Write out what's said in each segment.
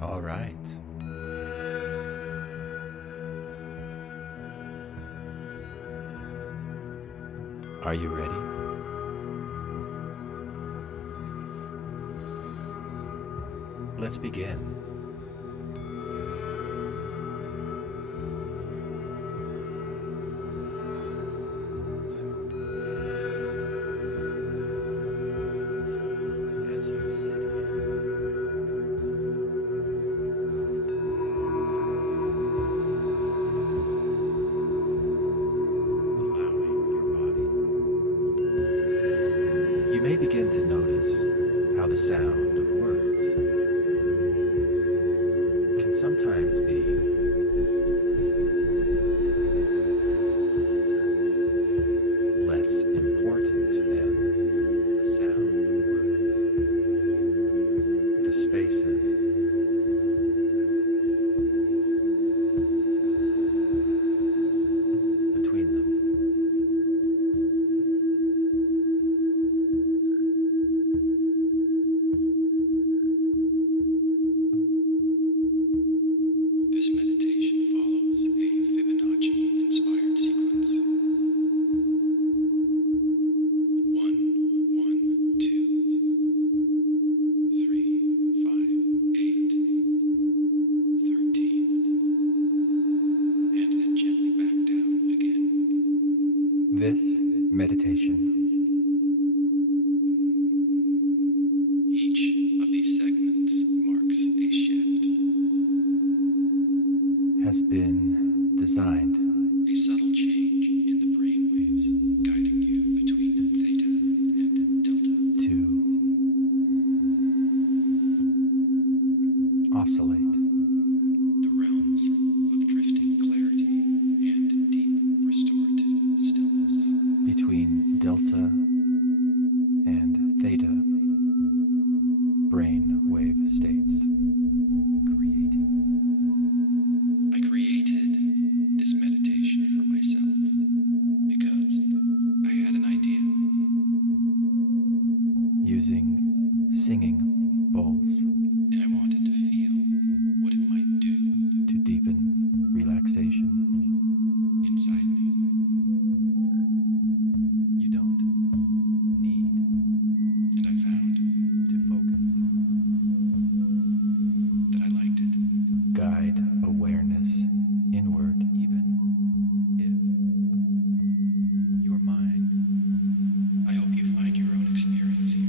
All right. Are you ready? Let's begin. As you sit allowing your body, you may begin to notice how the sound of words can sometimes be less important than the sound of words, the spaces between them. This meditation follows a Fibonacci-inspired sequence. 1, 1, 2, 3, 5, 8, 13, and then gently back down again. This meditation Each of these segments marks a shift, has been designed a subtle change in the brain waves, guiding you between theta and delta. to oscillate The realms of drifting clarity and deep restorative stillness. between delta and theta brain wave states, I created this meditation for myself because I had an idea. using singing bowls And I wanted to feel what it might do to deepen relaxation. inside me. You don't need And I found to focus. that I liked it. Guide awareness inward, even if your mind I hope you find your own experience here.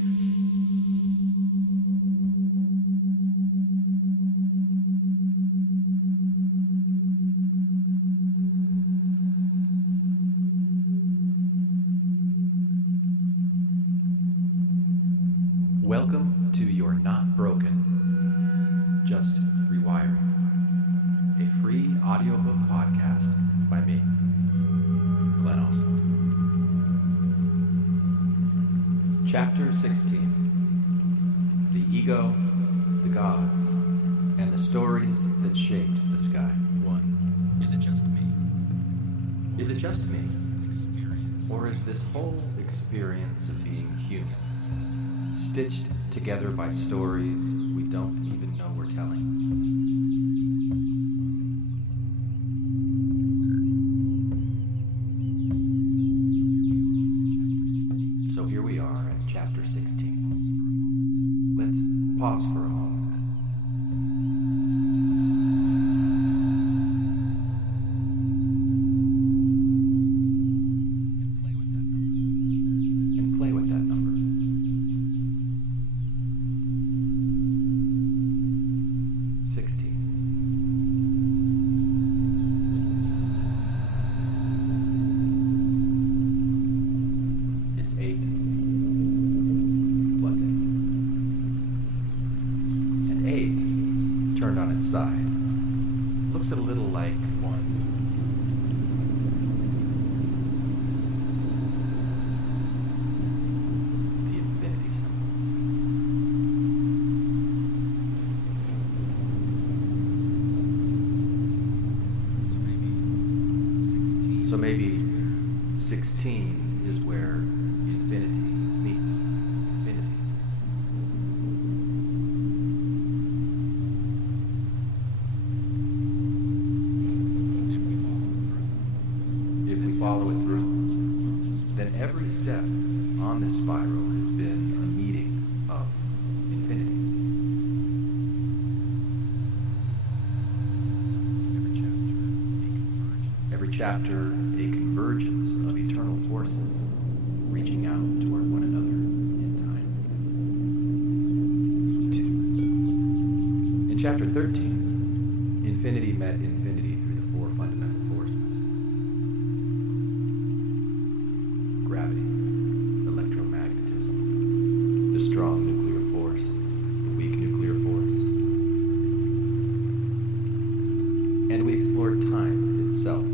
Welcome to You're Not Broken, Just Rewiring, a free audiobook podcast by me, Glenn Ostlund. Chapter 16, The Ego, the Gods, and the Stories That Shaped the Sky. 1. Is it just me? Is it just me? Experience. Or is this whole experience of being human stitched together by stories we don't even know we're telling? So here we are at chapter 16. Let's pause for a moment. And play with that number. 16. It's 8 plus 8. And 8, turned on its side, looks a little like 1. The infinity symbol. So maybe 16 is where infinity meets infinity. step on this spiral has been a meeting of infinities. Every chapter, a convergence of eternal forces reaching out toward one another in time. In chapter 13, infinity met infinity through the four fundamental forces. Gravity, electromagnetism, the strong nuclear force, the weak nuclear force. And we explored time itself.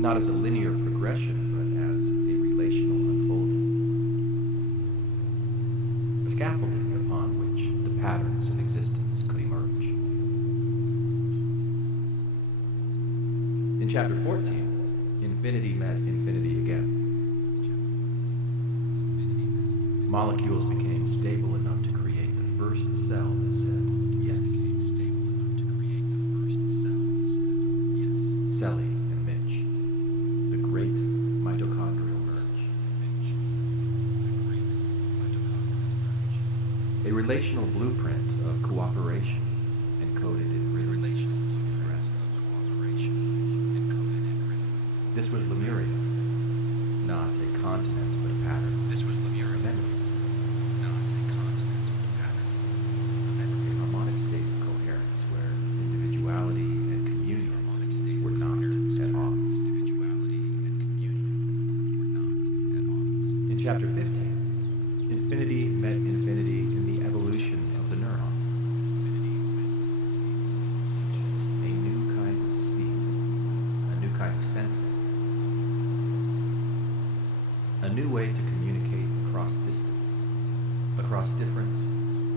Not as a linear progression, but as a relational unfolding. A scaffolding upon which the patterns of existence could emerge. In chapter 14, infinity met infinity again. Molecules became stable enough to create the first cell that said yes. Celly and Mitch, the great mitochondrial merge. A relational blueprint of cooperation encoded in rhythm. This was Lemuria, not a continent but a pattern. This was Lemuria, memory, not a continent but a pattern. A harmonic state of coherence where individuality and communion were not at odds. In chapter 15, infinity met infinity in the evolution of the neuron. A new kind of speed, a new kind of sensing. A new way to communicate across distance, across difference,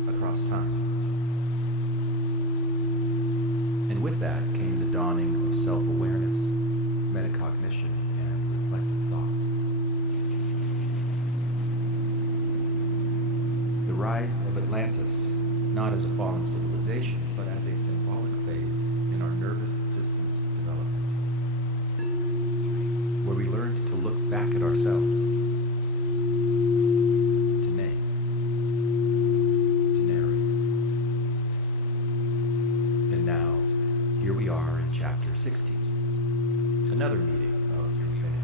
across time. And with that came the dawning of self-awareness, metacognition, and reflective thought. The rise of Atlantis, not as a fallen civilization, but as a symbolic phase in our nervous system's development, where we learned to look back at ourselves, here we are in chapter 16, another meeting of infinity.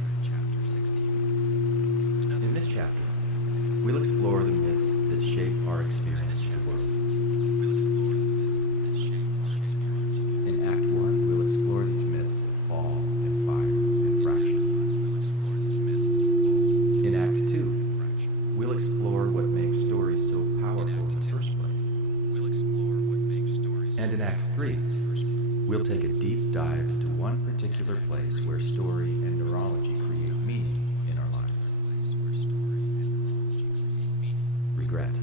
In this chapter, we'll explore the myths that shape our experience of the world. In Act 1, we'll explore these myths of fall and fire and fraction. In Act 2, we'll explore what makes stories so powerful in the first place. And in Act 3, we'll take a deep dive into one particular place where story and neurology create meaning in our lives. Regret.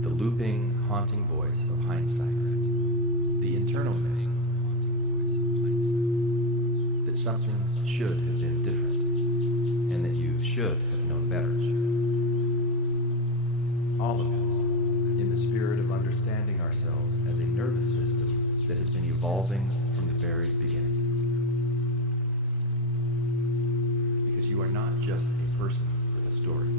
The looping, haunting voice of hindsight. The internal myth that something should have been different and that you should have known better. All of this in the spirit of understanding ourselves as a nervous system that has been evolving from the very beginning. Because you are not just a person with a story.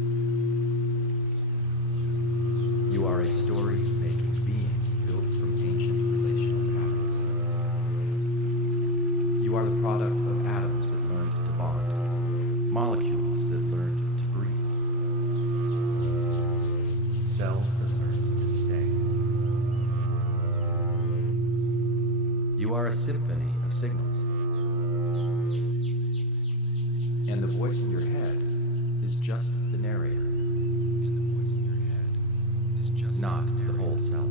You are a story-making being built from ancient relational patterns. You are the product of atoms that learned to bond, molecules that learned to breathe, cells that learned to stay. You are a symphony of signals. And the voice in your head is just the narrator, not the whole self.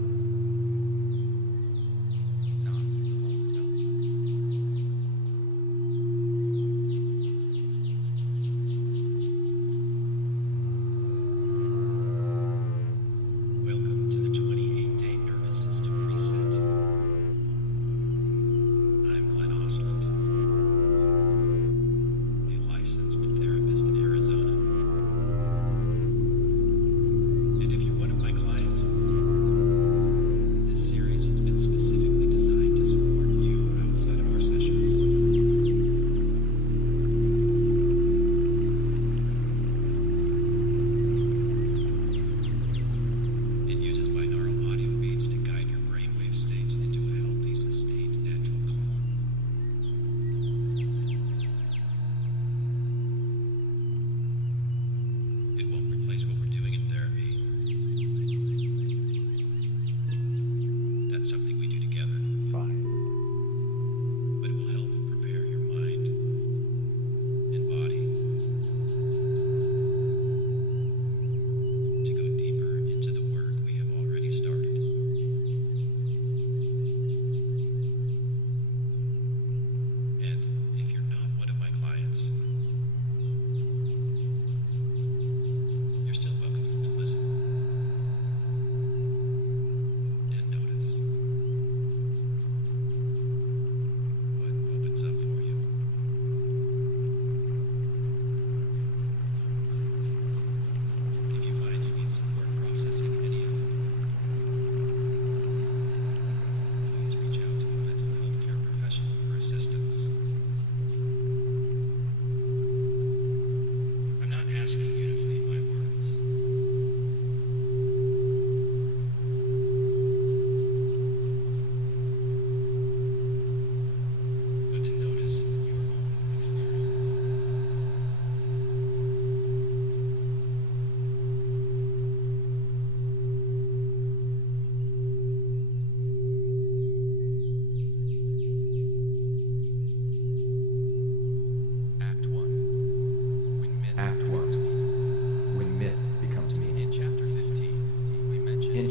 Welcome to the 28-day nervous system reset. I'm Glenn Ostlund, a licensed therapist in Arizona. And if you're one of my clients,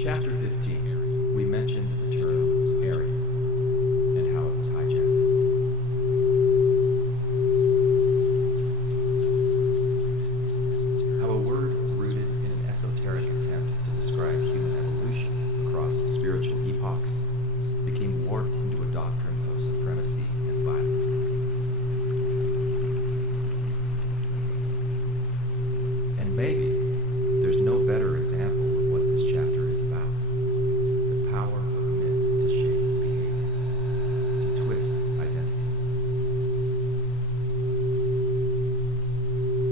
chapter 15, we mentioned the term Aryan and how it was hijacked. How a word rooted in an esoteric attempt to describe human evolution across spiritual epochs became warped into a doctrine of supremacy and violence. And maybe there's no better example of what this chapter is about. The power of myth to shape behavior, to twist identity,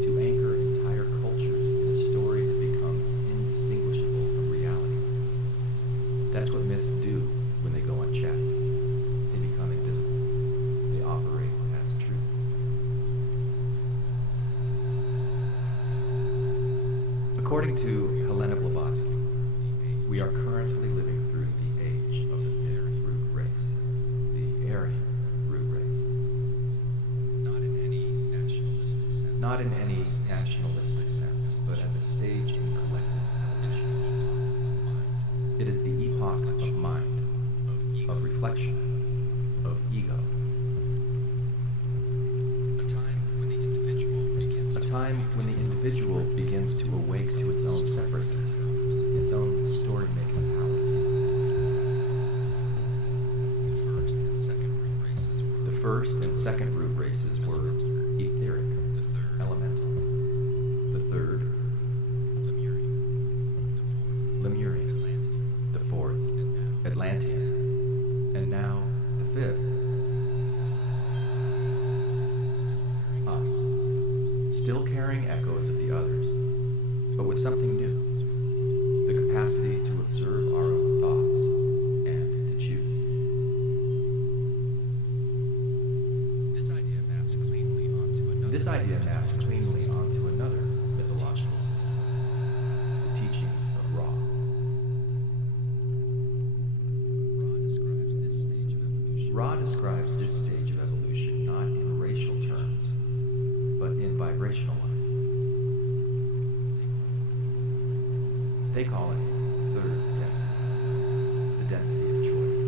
to anchor entire cultures in a story that becomes indistinguishable from reality. That's what myths do when they go unchecked. They become invisible. They operate as truth. According to Helena Blavatsky, we are currently living through the age of the fifth root race, the Aryan root race. Not in any nationalistic sense. Not in any nationalistic sense, but as a stage in collective evolution. It is the epoch of mind, of reflection, of ego. A time when the individual begins to awake to its own separateness, its own story-making powers. The first and second root races were etheric, elemental. The third, Lemurian. The fourth, Atlantean. And now, the fifth, us. Still carrying echoes of the others, but with something new. The capacity to observe our own thoughts and to choose. This idea maps cleanly onto another mythological system, the teachings of Ra. Ra describes this stage of evolution not in racial terms, but in vibrational ones. They call it third density, the density of choice.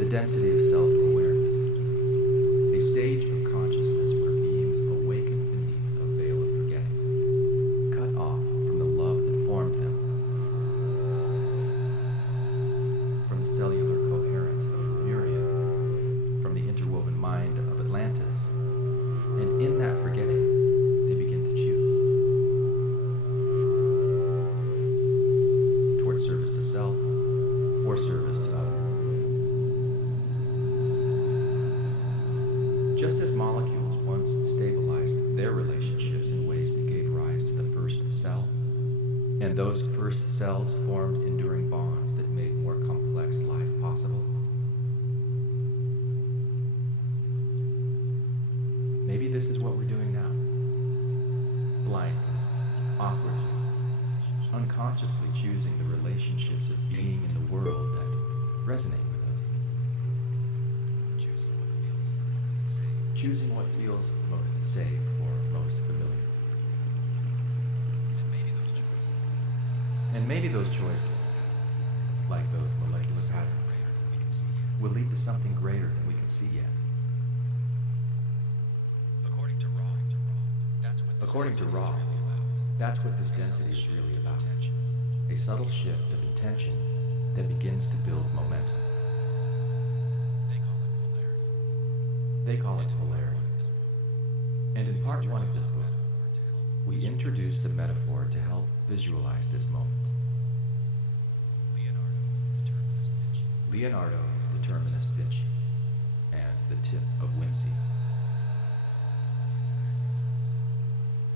The density of self-awareness, a stage of consciousness where beings awaken beneath a veil of forgetting, cut off from the love that formed them, from the cellular coherence of Lemuria, from the interwoven mind of Atlantis, and in that forgetting, they begin to choose. Towards service to self, or service to others. Just as molecules once stabilized their relationships in ways that gave rise to the first cell, and those first cells formed enduring bonds that made more complex life possible. Maybe this is what we're doing now. Blindly, awkwardly, unconsciously choosing the relationships of being in the world that resonate with us. Choosing what feels most safe or most familiar. And maybe those choices, like those molecular patterns, will lead to something greater than we can see yet. According to Ra, that's what this density is really about. A subtle shift of intention that begins to build momentum. They call it polarity. And in part one of this book, we introduced a metaphor to help visualize this moment. Leonardo, determinist Vinci, and the tip of whimsy.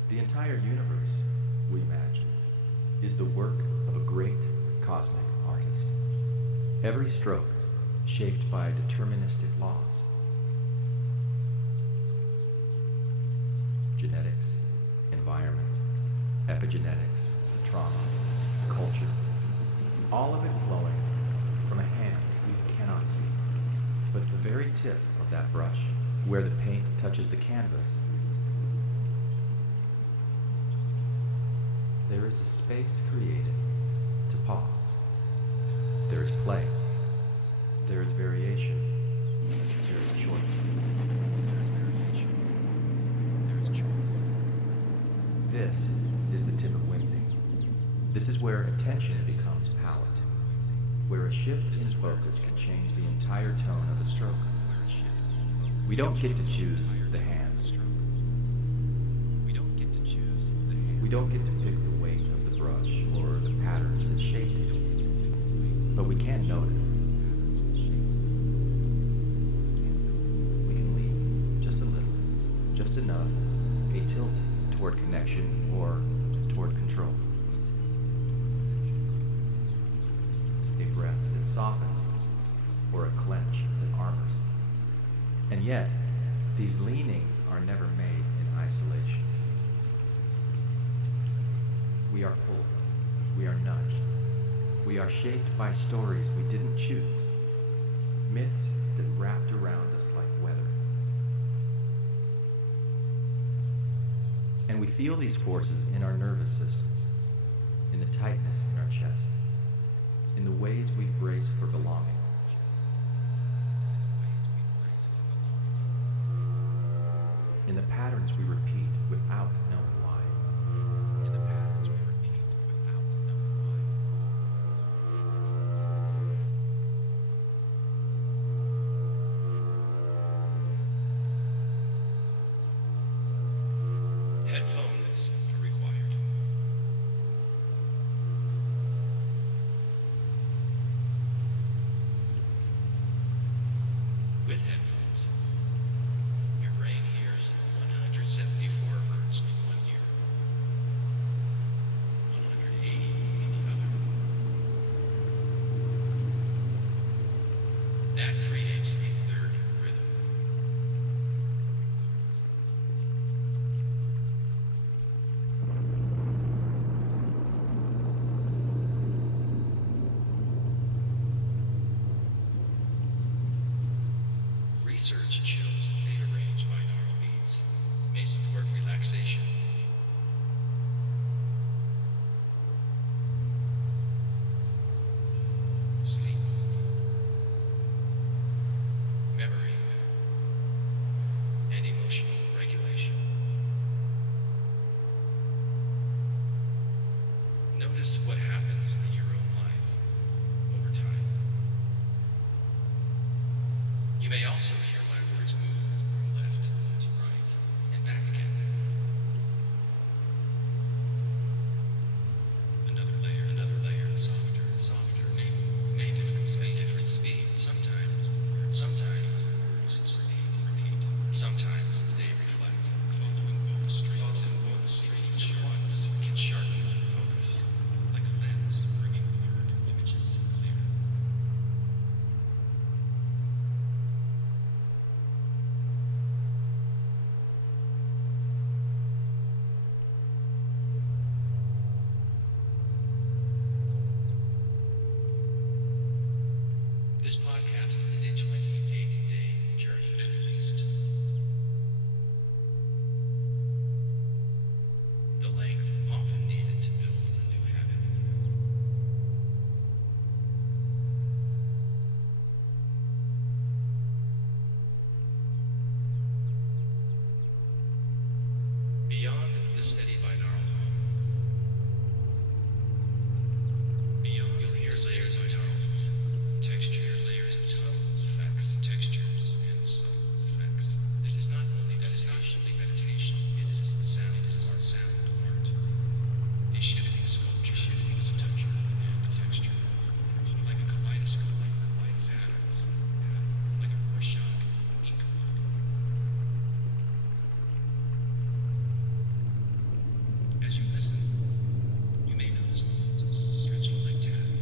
The entire universe, we imagine, is the work of a great cosmic artist. Every stroke shaped by deterministic laws. Genetics, environment, epigenetics, trauma, culture, all of it flowing from a hand we cannot see, but the very tip of that brush, where the paint touches the canvas, there is a space created to pause. There is play. There is variation. There is choice. There is variation. There is choice. This is the tip of whimsy. This is where attention becomes power, where a shift in focus can change the entire tone of a stroke. We don't get to choose the hand. We don't get to pick the weight of the brush or the patterns that shaped it. But we can notice. We can lean just a little, just enough, a tilt toward connection or toward control. A breath that softens or a clench that armors. And yet, these leanings are never made in isolation. We are pulled. We are nudged. We are shaped by stories we didn't choose. Myths that wrapped around us like weather. And we feel these forces in our nervous systems, in the tightness in our chest, in the ways we brace for belonging. In the patterns we repeat without knowing why. Headphones are required. With headphones, your brain hears 174 hertz in one ear, 180 in the other. That creates a third rhythm. Research shows theta-range binaural beats may support relaxation, sleep, memory, and emotional regulation. Notice what happens in your own life over time. You may also hear my words move from left to right and back again. Another layer, softer, softer, may different speed. Sometimes words repeat. Sometimes they reflect, following both streams. Each once can sharpen focus, like a lens, bringing blurred images clear. This podcast is a 28-day journey at least. The length often needed to build a new habit. Beyond the steady binaural hum, you'll hear layers of tones, textures, layers of sound effects, textures, and sound effects. This is not only meditation, it is the sound art. A shifting sculpture, shifting structure and texture, like a kaleidoscope, like patterns, like a Rorschach ink block. As you listen, you may notice notes stretching like taffy.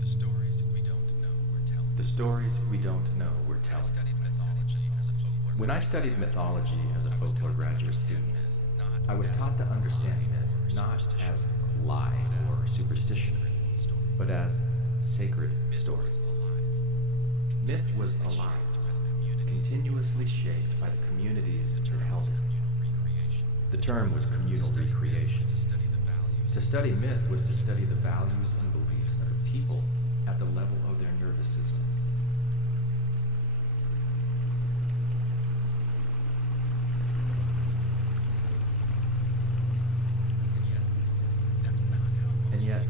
The stories we don't know we're telling. The stories we don't know we're telling. Studied mythology as a folklore. When I studied mythology as a folklore graduate student, I was taught to understand myth not as lie or superstition, but as sacred story. Myth was alive, continuously shaped by the communities that held it. The term was communal recreation. To study myth was to study the values and beliefs of a people at the level of their nervous system. And yet,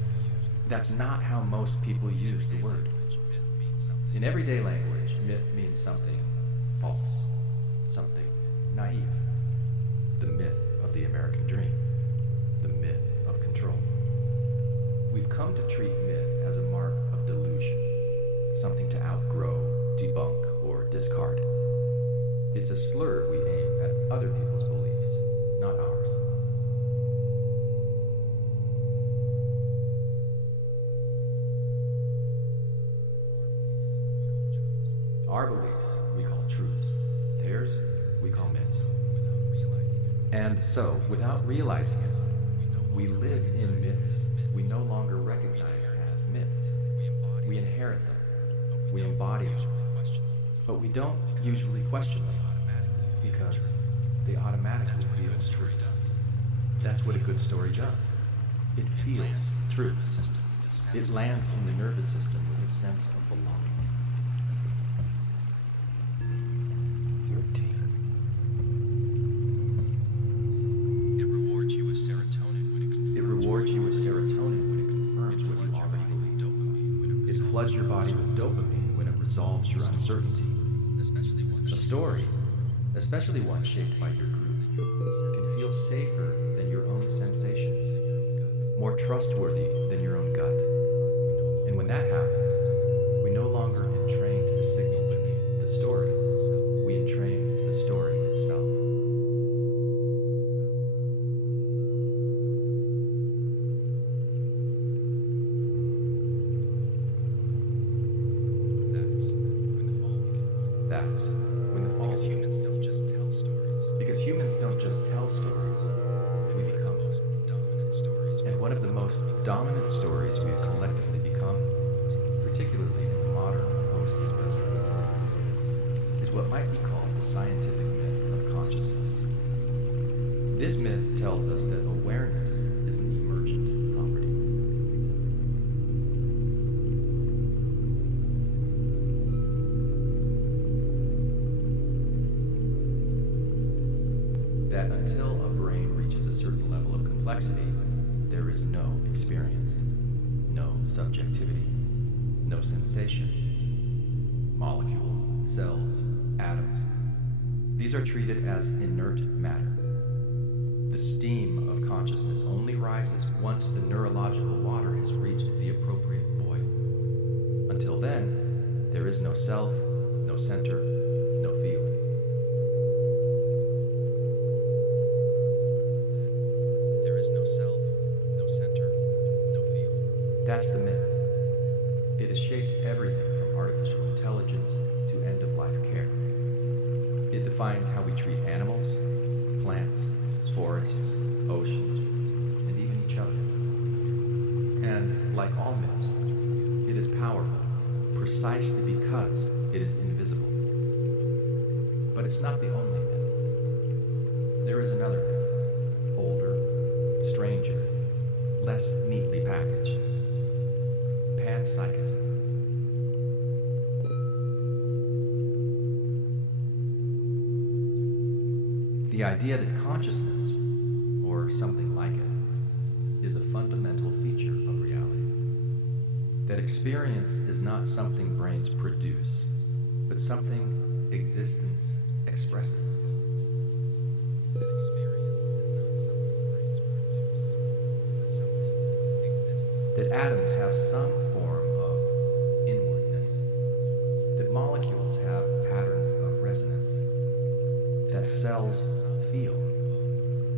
that's not how most people use the word. In everyday language, myth means something false, something naive. The myth of the American dream, the myth of control. We've come to treat myth as a mark of delusion, something to outgrow, debunk, or discard. It's a slur we aim at other people's beliefs, not ours. Our beliefs we call truths. Theirs we call myths. And so, without realizing it, we live in myths we no longer recognize as myths. We inherit them. We embody them. But we don't usually question them because they automatically feel true. That's what a good story does. It feels true. It lands in the nervous system with a sense of belonging. 13. It rewards you with serotonin when it confirms what you already believe. It floods your body with dopamine when it resolves your uncertainty. A story, especially one shaped by your group, can feel safer than your own sensations, more trustworthy than your own gut. And when that happens, we no longer entrain to the signal beneath the story, we entrain to the story itself. That's when the fall begins. Because humans don't just tell stories, we become them. And one of the most dominant stories we've collectively become, particularly in the modern post-industrial world, is what might be called the scientific myth of consciousness. This myth tells us that awareness is an emergent property. That until a brain reaches a certain level of complexity, there is no experience, no subjectivity, no sensation. Molecules, cells, atoms, these are treated as inert matter. The steam of consciousness only rises once the neurological water has reached the appropriate boil. Until then, there is no self, no center, no feeling. That's the myth. It has shaped everything from artificial intelligence to end-of-life care. It defines how we treat animals, plants, forests, oceans, and even each other. And like all myths, it is powerful precisely because it is invisible. But it's not the only myth. There is another myth, older, stranger, less neatly packaged. Panpsychism. The idea that consciousness, or something like it, is a fundamental feature of reality. That experience is not something brains produce, but something existence expresses. That atoms have some form of inwardness, that molecules have patterns of resonance, that cells feel,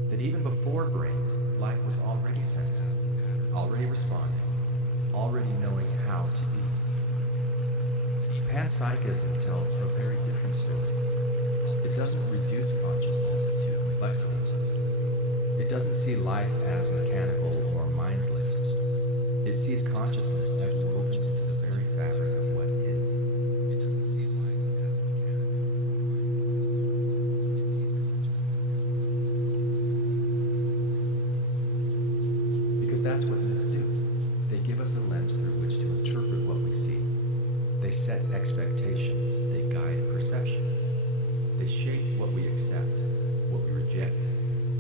that even before brains, life was already sensing, already responding, already knowing how to be. Panpsychism tells a very different story. It doesn't reduce consciousness to complexity. It doesn't see life as mechanical or mindless. that's what myths do. They give us a lens through which to interpret what we see. They set expectations, they guide perception. They shape what we accept, what we reject,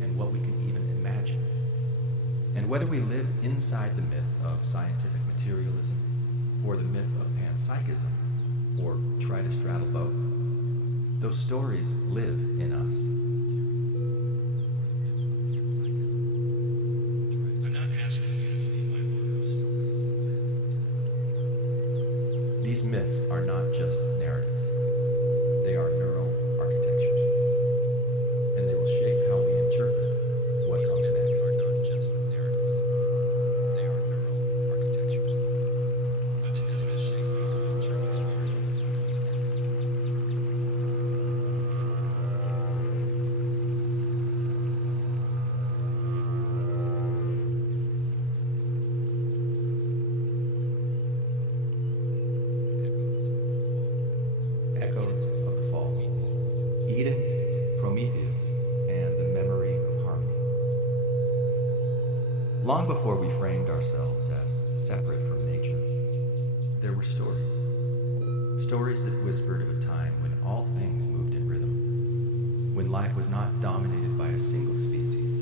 and what we can even imagine. And whether we live inside the myth of scientific materialism, or the myth of panpsychism, or try to straddle both, those stories live in us. I'm not asking you to believe my words. These myths are not just narratives. They are neural architectures. And they will shape how we interpret what comes next. Are not just narratives. They are neural architectures. But to them is shape how we interpret what comes next. Echoes of the Fall. Eden, Prometheus, and the memory of harmony. Long before we framed ourselves as separate from nature, there were stories. Stories that whispered of a time when all things moved in rhythm, when life was not dominated by a single species,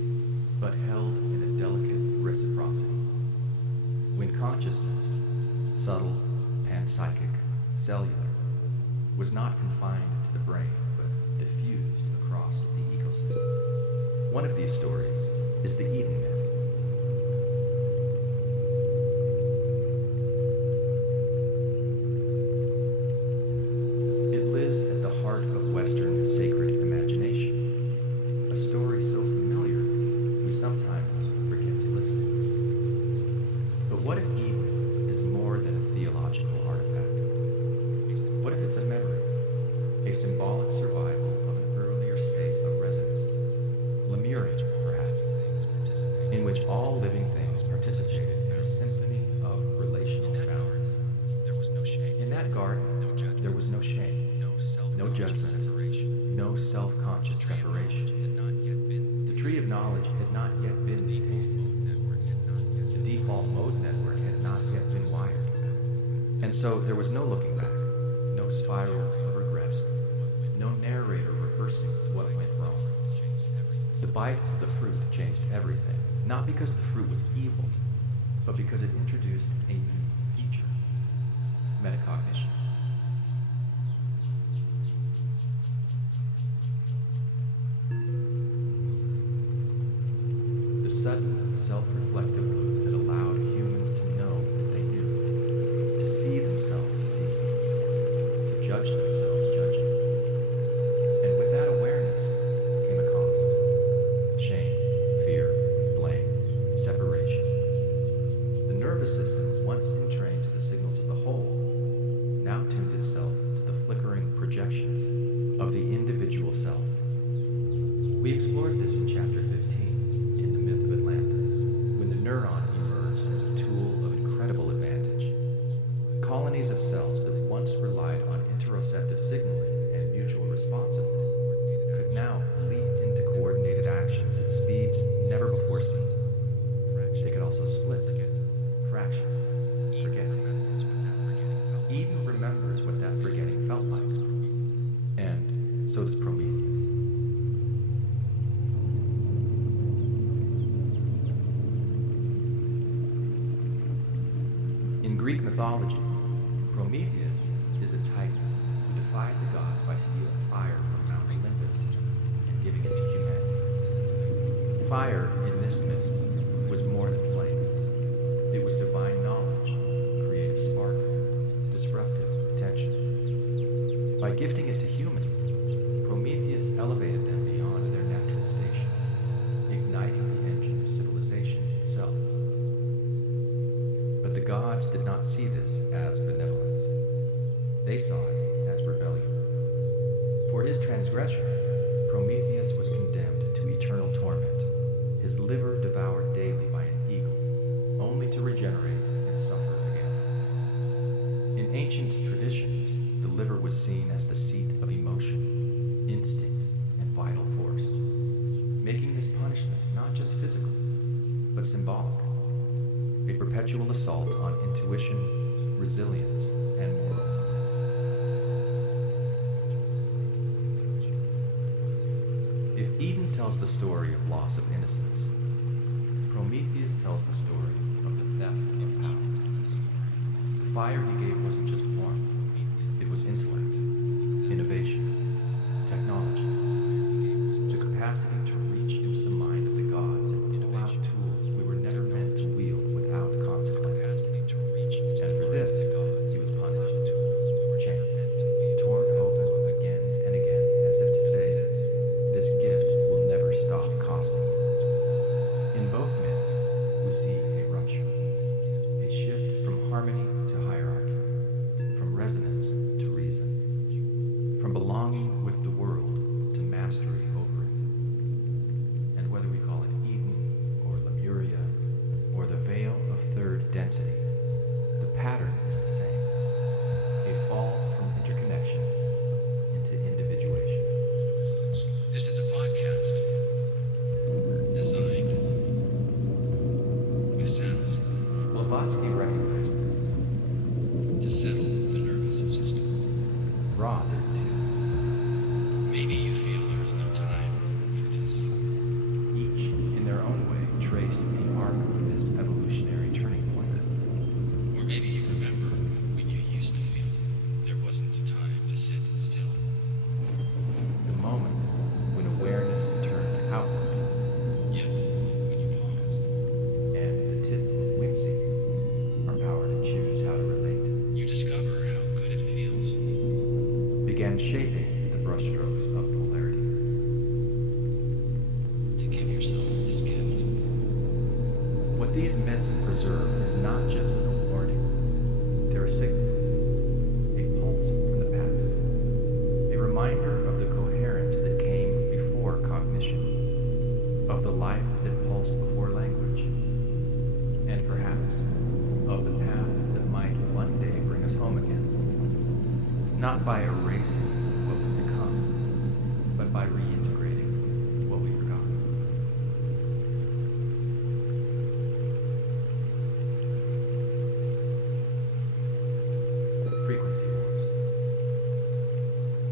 but held in a delicate reciprocity, when consciousness, subtle, panpsychic, cellular, was not confined to the brain, but diffused across the ecosystem. One of these stories is the Eden myth. It lives at the heart of Western sacred imagination, a story so familiar we sometimes forget to listen. But what if Eden is more than a theological artifact? What if it's a memory, a symbolic survival of an earlier state of resonance, Lemurian perhaps, in which all living things participated in a symphony of relational balance? In that garden, there was no shame, no judgment, no self-conscious separation. The tree of knowledge had not yet been tasted. The default mode network had not yet been wired. And so there was no looking back. No spirals of regret, no narrator rehearsing what went wrong. The bite of the fruit changed everything, not because the fruit was evil, but because it introduced a new feature, metacognition. The sudden self-reflective loop that allowed humans to know that they knew, to see themselves seeing, judge themselves judging. And with that awareness came a cost. Shame, fear, blame, separation. The nervous system, once entrained to the signals of the whole, now tuned itself to the flickering projections of the individual self. We explored this in chapter 15, in the myth of Atlantis, when the neuron emerged as a tool of incredible advantage. Colonies of cells that once relied on interoceptive signaling and mutual responsiveness could now leap into coordinated actions at speeds never before seen. They could also split, fraction, forget. Eden remembers what that forgetting felt like, and so does Prometheus. In Greek mythology, Prometheus is a titan who defied the gods by stealing fire from Mount Olympus and giving it to humanity. Fire, in this myth, was more than flame. It was divine knowledge, creative spark, disruptive potential. By gifting it to humans, Prometheus elevated them beyond their natural station, igniting the engine of civilization itself. But the gods did not see this as benevolence. They saw it as rebellion. For his transgression, Prometheus was condemned to eternal torment, his liver devoured daily by an eagle, only to regenerate and suffer again. In ancient traditions, the liver was seen as the seat of emotion, instinct, and vital force, making this punishment not just physical, but symbolic, a perpetual assault on intuition, resilience, and moral moment. If Eden tells the story of loss of innocence, Prometheus tells the story of the theft of power. The fire he gave wasn't just warmth, it was intellect, innovation, technology, the capacity to reach into the mind of the gods and pull out tools we were never meant to wield without consequence. And for this, he was punished, chained, torn open again and again, as if to say, this gift will never stop costing you. In both myths, we see a rupture, a shift from harmony to hierarchy, from resonance to reason, from belonging with the world to mastery over it. And whether we call it Eden or Lemuria or the veil of third density, the pattern is the same, a fall from interconnection into individuation. This is a podcast designed with sound Blavatsky recognized this. to settle the nervous system. Ra did too. Maybe you feel there is no time for this. Each, in their own way, traced the arc of this evolutionary turning point. Or maybe you remember when you used to feel there wasn't time to sit still. The moment when awareness turned outward Yet, when you paused, and the tip of whimsy, our power to choose how to relate, you discover how good it feels. began shaping the brushstrokes of polarity. To give yourself this gift. What these myths preserve is not just a warning. They're a signal, a pulse from the past, a reminder of the coherence that came before cognition, of the life that pulsed before language, and perhaps of the path that might one day bring us home again, not by erasing what we've become, but by reintegrating what we've forgotten. Frequency wars.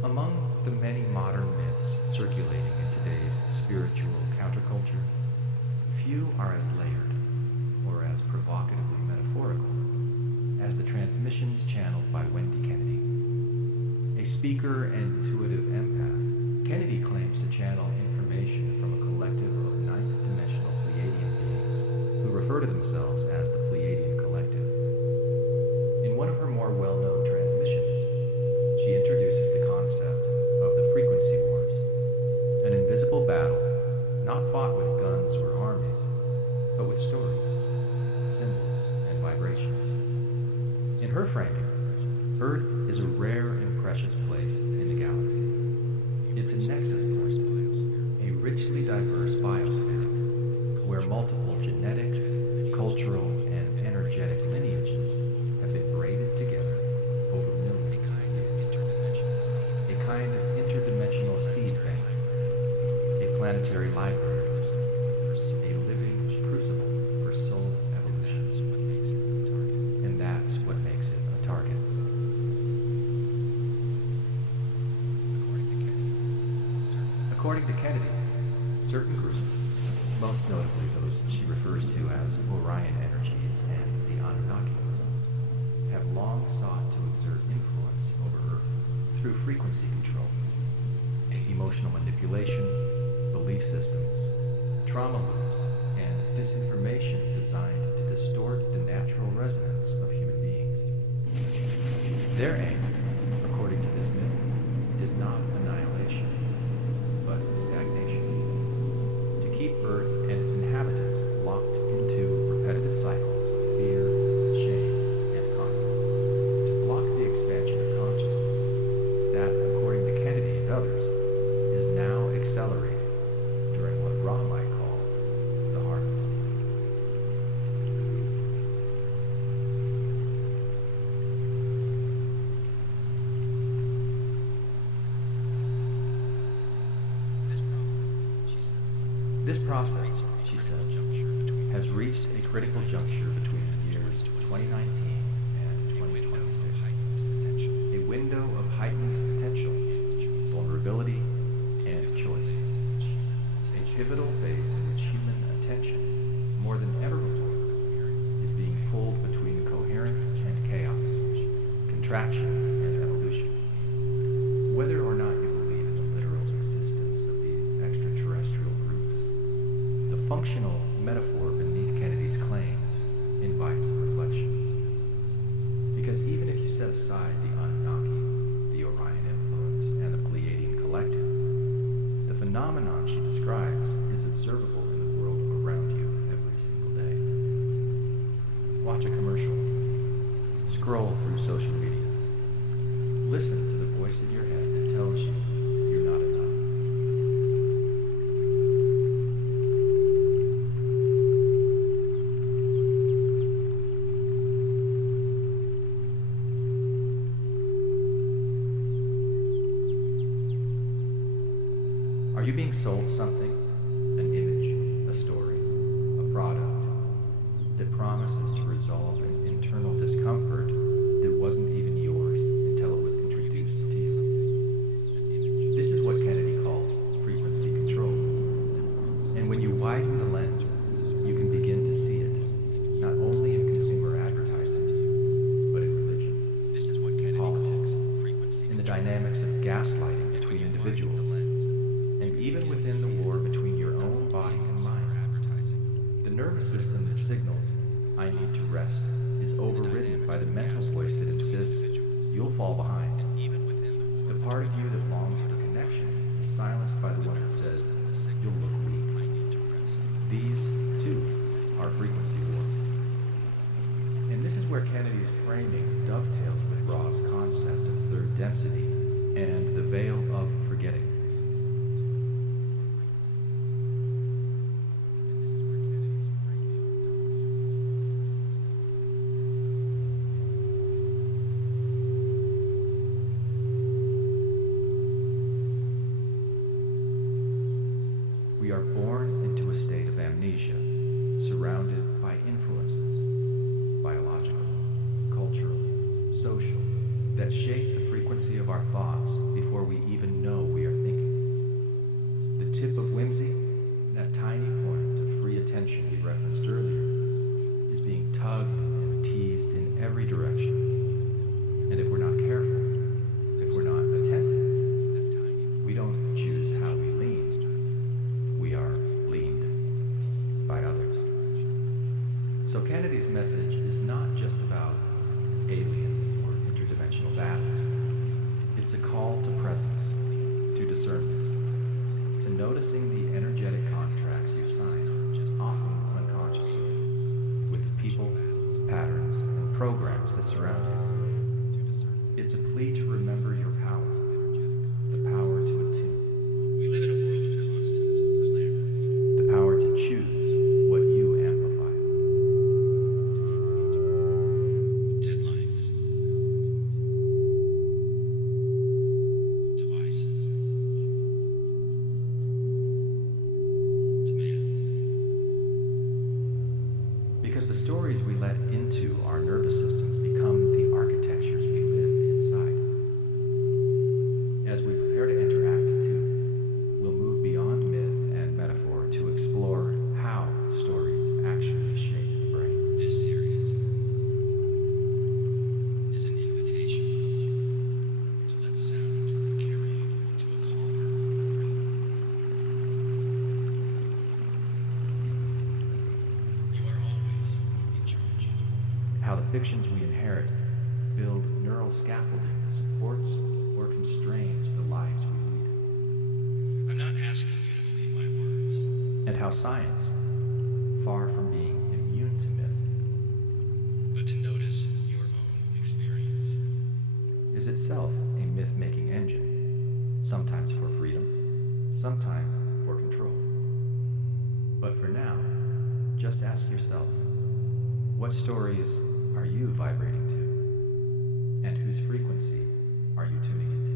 Among the many modern myths circulating in today's spiritual counterculture, few are as layered or as provocatively metaphorical as the transmissions channeled by Wendy Kennedy. A speaker and intuitive empath, Kennedy claims to channel information from a collective of ninth-dimensional Pleiadian beings who refer to themselves as the Pleiadian Collective. In one of her more well-known transmissions, she introduces the concept of the frequency wars, an invisible battle not fought with guns or armies, but with stories, symbols, and vibrations. In her framing, Earth is a rare and precious place in the galaxy. It's a nexus point, a richly diverse biosphere, where multiple genetic, cultural, and energetic lineages have been braided together over millions of years. A kind of interdimensional seed bank, a planetary library, a living crucible for soul evolution. And that's what makes it a target. According to Kennedy, certain groups, most notably those she refers to as Orion energies and the Anunnaki, have long sought to exert influence over Earth through frequency control, emotional manipulation, belief systems, trauma loops, and disinformation designed to distort the natural resonance of human beings. Their aim, according to this myth, is not annihilation, but stagnation. To keep Earth and its inhabitants locked into repetitive cycles of fear, shame, and conflict. To block the expansion of consciousness that, according to Kennedy and others, is now accelerating during what Ra might call the harvest. This process, she says, has reached a critical juncture between the years 2019 and 2026. A window of heightened potential, vulnerability, and choice. A pivotal phase in which human attention, more than ever before, is being pulled between coherence and chaos, contraction and evolution. Whether or not you believe in the literal existence of these extraterrestrial groups, the functional metaphor beneath Kennedy's claims invites reflection. Because even if you set aside the Anunnaki, the Orion influence, and the Pleiadian collective, the phenomenon she describes is observable in the world around you every single day. Watch a commercial. Scroll through social media. Listen to the voice in your head that tells you you're not enough. Are you being sold something? An image, a story, a product that promises to resolve an internal discomfort that wasn't even yours until it was introduced to you? This is what Kennedy calls frequency control. And when you widen the lens, you can begin to see it, not only in consumer advertising, but in religion, politics, in the dynamics of gaslighting between individuals, and even within the war between your own body and mind. The nervous system that signals, "I need to rest," is overridden by the mental voice that insists, "You'll fall behind." The part of you that longs for connection is silenced by the one that says, "You'll look weak." These, too, are frequency wars. And this is where Kennedy's framing dovetails with Ra's concept of third density and the veil of forgetting. We are born into a state of amnesia, surrounded by influences, biological, cultural, social, that shape the frequency of our thoughts before we even know we are thinking. The tip of whimsy, that tiny point of free attention we referenced earlier, is being tugged and teased in every direction. And if we're not careful, if we're not attentive, we don't choose how we lean. We are leaned by others. So Kennedy's message is not just about aliens or interdimensional battles. It's a call to presence, to discernment, to noticing the energetic contracts you've signed, often unconsciously, with the people, patterns, and programs that surround you. It's a plea to remember your power, the power to attune. We live in a world of constant clamor. The power to choose what you amplify. Deadlines. Devices. Demands. Because the stories we let into our nervous systems become the architectures we live inside. As we prepare to enter Act 2, we'll move beyond myth and metaphor to explore how stories actually shape the brain. This series is an invitation to let sound carry you to a calmer rhythm. You are always in charge. How the fictions we inherit build neural scaffolding that supports or constrains the lives we lead. I'm not asking you to believe my words. And how science, far from being immune to myth, But to notice your own experience. is itself a myth-making engine, sometimes for freedom, sometimes for control. But for now, just ask yourself, what stories are you vibrating to? And whose frequency are you tuning into?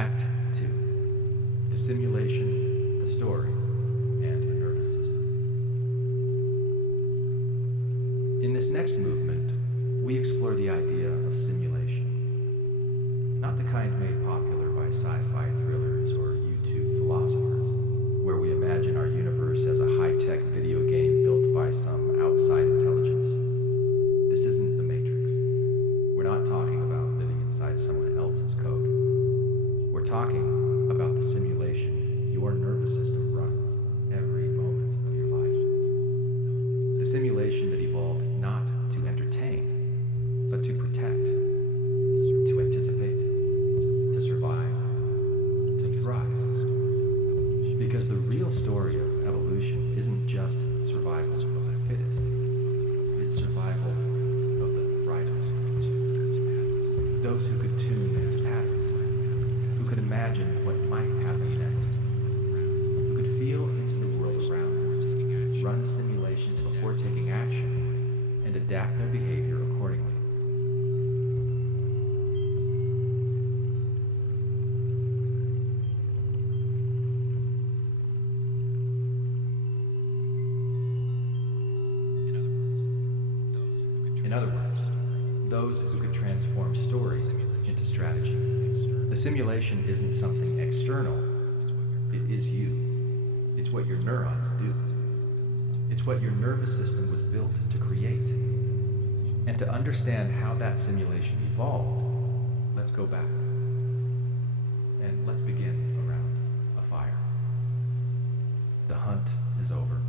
Act 2. The simulation, the story, and the nervous system. In this next movement, we explore the idea of simulation. Not the kind made popular by sci-fi thrillers or YouTube philosophers, where we imagine our universe as a high-tech video game built by some outside intelligence. This isn't the Matrix. We're not talking about living inside someone else's code. We're talking about the simulation your nervous system runs every moment of your life. The simulation that evolved not to entertain, but to protect, to anticipate, to survive, to thrive. Because the real story of evolution isn't just survival of the fittest, it's survival of the thrivest. Those who could tune into patterns, who could imagine what might happen next, who could feel into the world around them, run simulations before taking action, and adapt their behavior accordingly. In other words, those who could transform story into strategy. The simulation isn't something external. It is you. It's what your neurons do. It's what your nervous system was built to create. And to understand how that simulation evolved, let's go back. And let's begin around a fire. The hunt is over.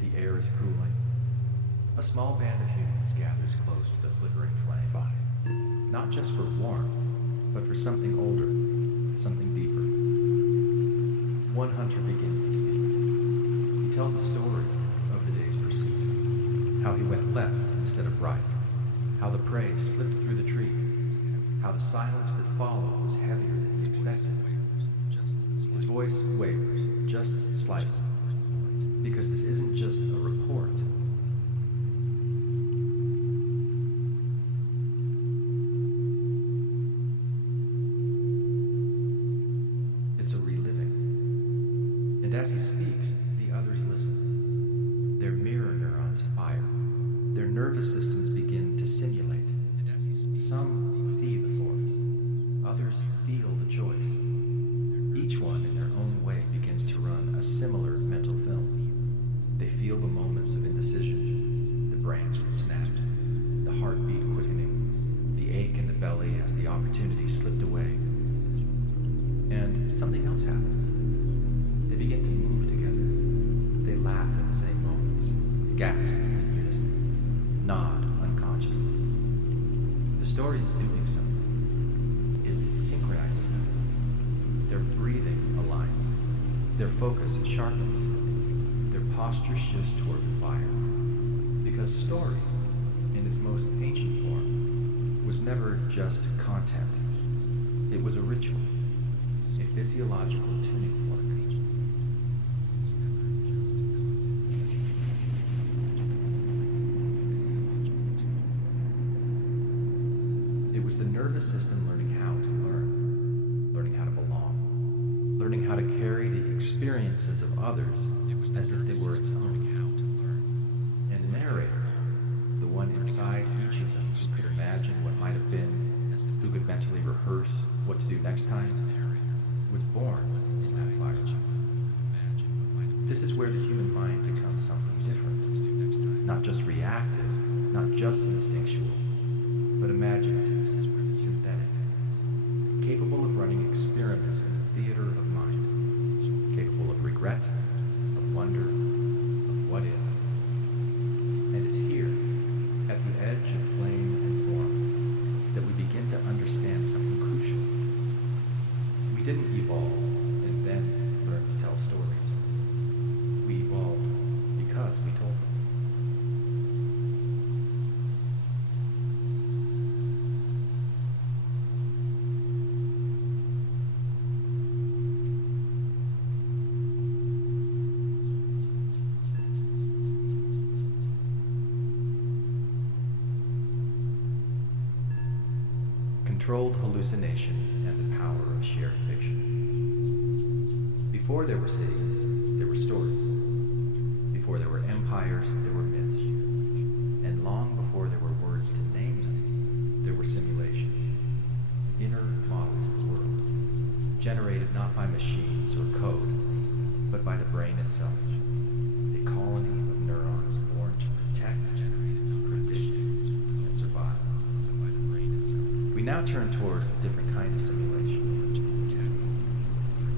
The air is cooling. A small band of humans gathers close to the flickering flame. Not just for warmth, but for something older, something deeper. One hunter begins to speak. He tells a story of the day's pursuit, how he went left instead of right, how the prey slipped through the trees, how the silence that followed was heavier than he expected. His voice wavers, just slightly, because this isn't just a report. It's a reliving. And as he speaks, the others listen. Their mirror neurons fire. Their nervous systems begin to simulate. Some see the forest. Others feel the choice. Each one in their own way begins to run a similar mental film. They feel the moments of indecision, the branch that snapped, the heartbeat quickening, the ache in the belly as the opportunity slipped away. And something else happens. They begin to move together. They laugh at the same moments, gasp in unison, nod unconsciously. The story is doing something. It's synchronizing them. Their breathing aligns. Their focus sharpens. Their posture shifts toward the fire. Because story, in its most ancient form, was never just content. It was a ritual. A physiological tuning fork. It was the nervous system learning how to learning how to belong, learning how to carry the experiences of others as if they were its own. And the narrator, the one inside each of them who could imagine what might have been, who could mentally rehearse what to do next time, was born in that fire. This is where the human mind becomes something different. Not just reactive, not just instinctual, but imaginative, synthetic, capable of running experiments in the theater of mind, capable of regret, of wonder, of what if. And it's here, at the edge of flame and form, that we begin to understand something crucial. We didn't evolve and then learn to tell stories. We evolved because we told them. Controlled hallucination and the power of shared fiction. Before there were cities, there were stories. Before there were empires, there were myths. And long before there were words to name them, there were simulations, inner models of the world, generated not by machines or code, but by the brain itself, a colony of neurons born to protect, predict, and survive. We now turn toward a different kind of simulation.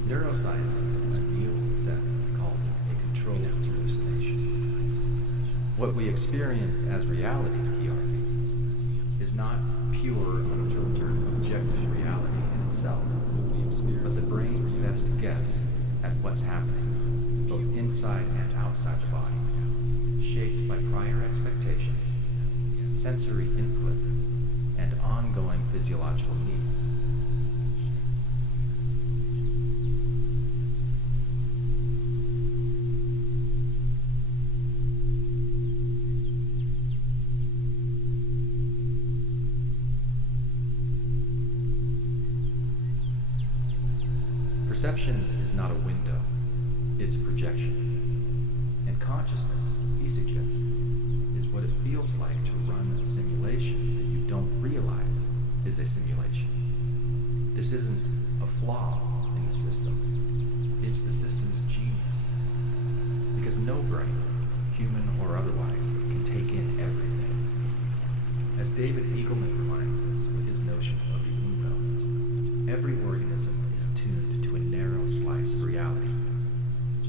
Neuroscientist Neil Seth calls it a controlled hallucination. What we experience as reality, he argues, is not pure, unfiltered, objective reality in itself, but the brain's best guess at what's happening, both inside and outside the body, shaped by prior expectations, sensory input, and ongoing physiological needs. Perception is not a window, it's a projection. And consciousness, he suggests, is what it feels like to run a simulation that you don't realize is a simulation. This isn't a flaw in the system, it's the system's genius. Because no brain, human or otherwise, can take in everything. As David Eagleman reminds us with his notion of the Umwelt, every organism is tuned to a narrow slice of reality,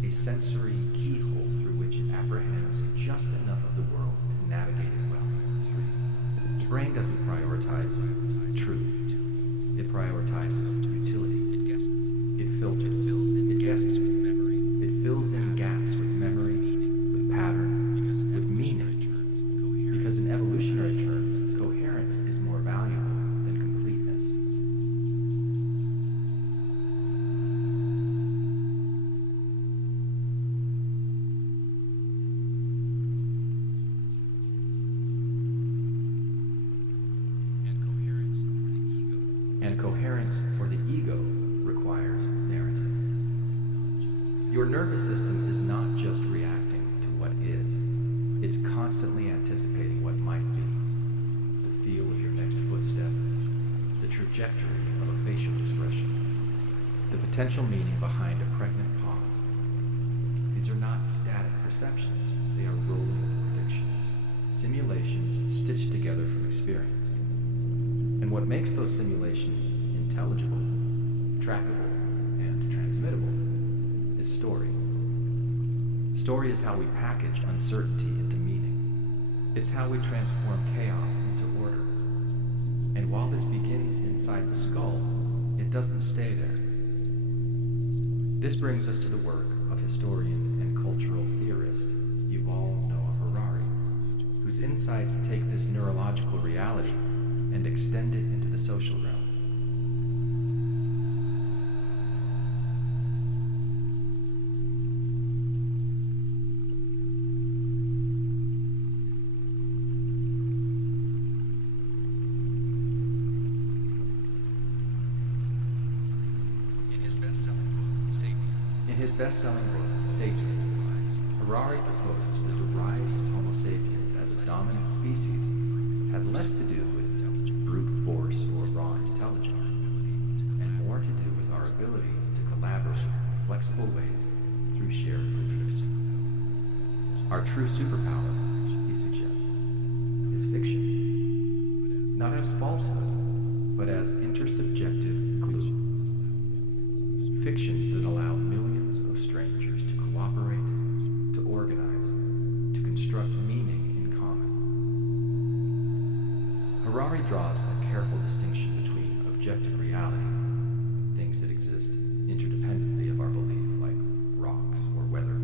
a sensory keyhole through which it apprehends just enough of the world to navigate it well through. The brain doesn't prioritize truth. It prioritizes utility. It filters. It guesses. It fills in gaps with memory, with pattern, with meaning. Because in evolutionary terms, coherence is more valuable than completeness. And coherence for the ego requires narrative. Your nervous system is not just reacting to what is, it's constantly anticipating what might be. The feel of your next footstep, the trajectory of a facial expression, the potential meaning behind a pregnant pause. These are not static perceptions, they are rolling predictions, simulations stitched together from experience. And what makes those simulations intelligible, trackable, and transmittable is story. Story is how we package uncertainty into meaning. It's how we transform chaos into order. And while this begins inside the skull, it doesn't stay there. This brings us to the work of historian and cultural theorist Yuval Noah Harari, whose insights take this neurological reality and extend it into the social realm. In his best-selling book, Sapiens, Harari proposes that the rise of Homo sapiens as a dominant species had less to do with brute force or raw intelligence, and more to do with our ability to collaborate in flexible ways through shared beliefs. Our true superpower, he suggests, is fiction, not as falsehood, but as intersubjective glue. Fictions that allow millions of strangers to cooperate, to organize, to construct meaning in common. Harari draws a careful distinction between objective reality, things that exist interdependently of our belief, like rocks or weather,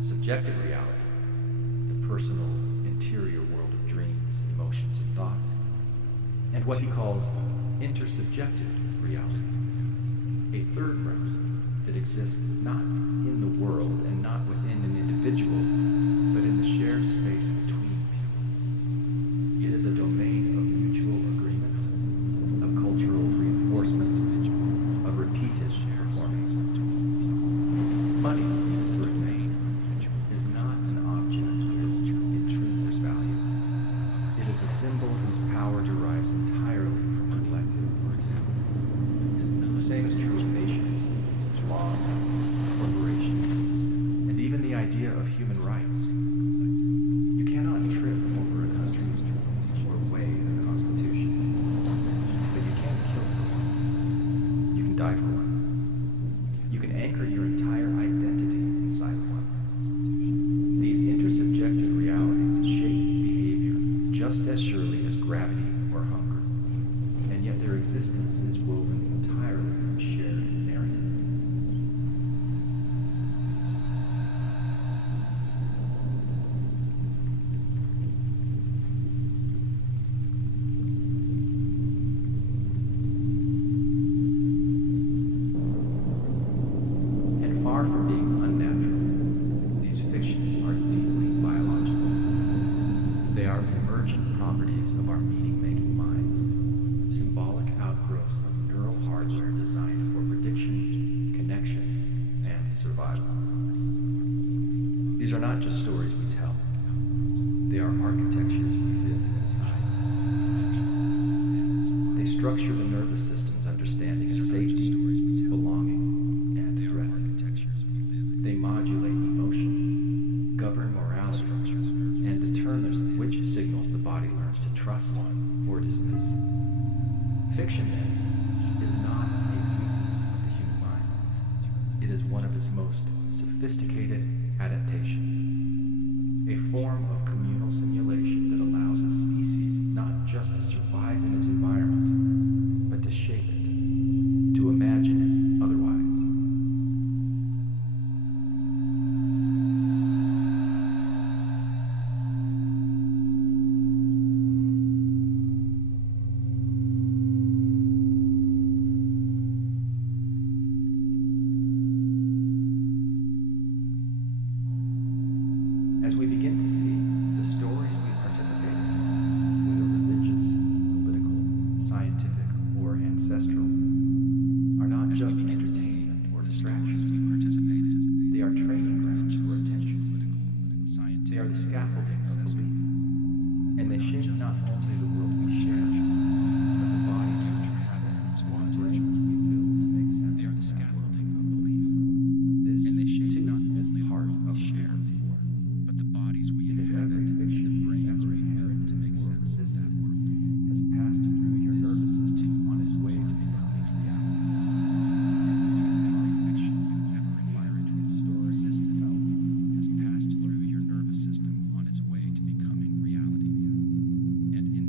subjective reality, the personal, interior world of dreams, emotions, and thoughts, and what he calls intersubjective reality, a third realm that that exists not in the world and not within an individual, but in the shared space between people. It is a domain of mutual agreement, of cultural reinforcement, of repeated performance. Money, for example, is not an object with intrinsic value. It is a symbol whose power derives entirely from collective. The same is true of nations, laws, corporations, and even the idea of human rights. You cannot trip over a country or weigh a constitution, but you can kill for one. You can die for one. You can anchor your entire identity inside of one. These intersubjective realities shape behavior just as surely as gravity or hunger, and yet their existence is woven entirely from shared narrative. And far from being unnatural, these fictions are deeply biological. They are emergent properties of our meaning-making minds, symbolic outgrowths of neural hardware designed for prediction, connection, and survival. These are not just stories we tell. They are architectures we live inside. They structure the nervous system's understanding of safety, belonging, and threat. They modulate emotion, govern morality, and determine which signals the body learns to trust or dismiss. Fiction, then, is not a weakness of the human mind. It is one of its most sophisticated adaptations, a form of communal simulation that allows a species not just to survive in its environment, but to shape it, to imagine it otherwise. As we begin to see, the stories we participate in, whether religious, political, scientific, or ancestral, are not just entertainment or distraction. They are training grounds for attention. They are the scaffolding of belief, and they shape not only the world we share, but the bodies we inhabit or the brains we build to make sense of that world. This, too, is part of the frequency war. Because every fiction you ever inherited or resisted has passed through your nervous system on its way to becoming reality. And because every fiction you ever inherited or resisted has passed through your nervous system on its way to becoming reality. And in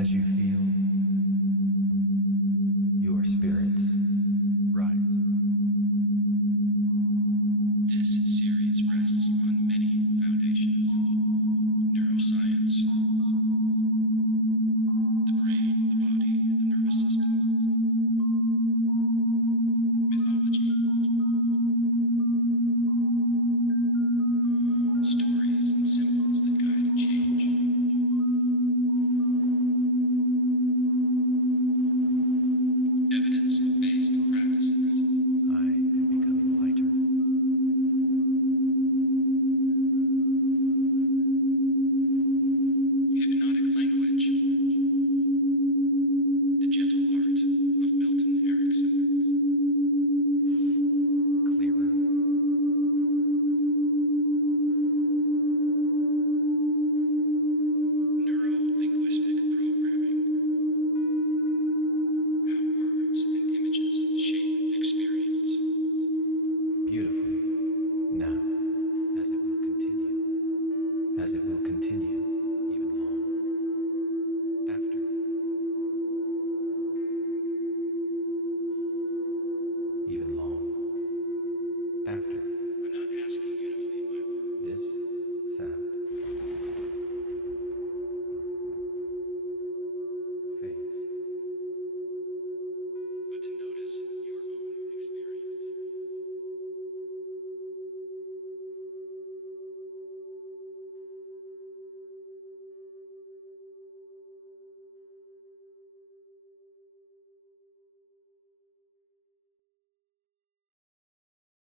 as you